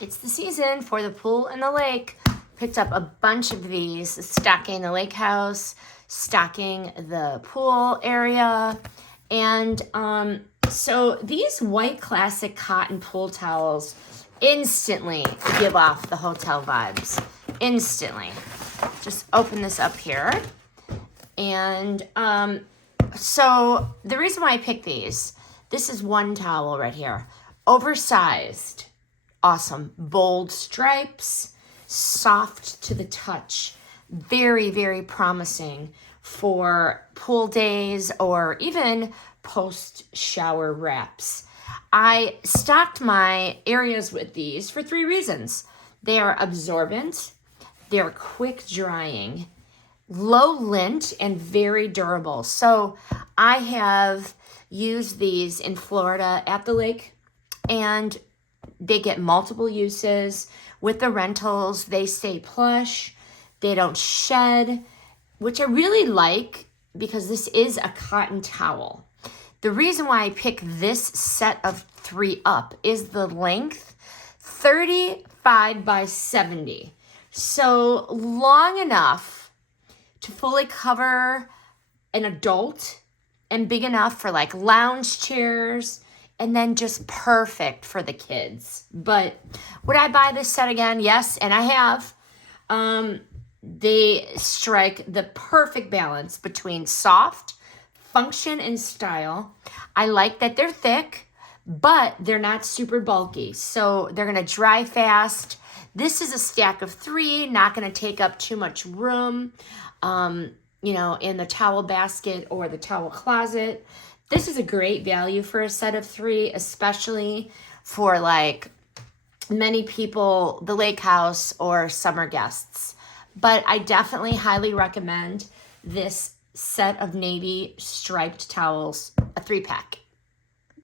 It's the season for the pool and the lake. Picked up a bunch of these, stocking the lake house, stocking the pool area. And so these white classic cotton pool towels instantly give off the hotel vibes. Instantly. Just open this up here. And so the reason why I picked these, this is one towel right here. Oversized. Awesome. Bold stripes, soft to the touch. Very, very promising for pool days or even post-shower wraps. I stocked my areas with these for 3 reasons. They are absorbent, they're quick drying, low lint, and very durable. So I have used these in Florida at the lake, and they get multiple uses. With the rentals, they stay plush, they don't shed, which I really like because this is a cotton towel. The reason why I pick this set of 3 up is the length, 35 by 70. So long enough to fully cover an adult and big enough for like lounge chairs, and then just perfect for the kids. But would I buy this set again? Yes, and I have. They strike the perfect balance between soft, function, and style. I like that they're thick, but they're not super bulky. So they're gonna dry fast. This is a stack of 3, not gonna take up too much room, in the towel basket or the towel closet. This is a great value for a set of 3, especially for like many people, the lake house or summer guests. But I definitely highly recommend this set of navy striped towels, a 3-pack.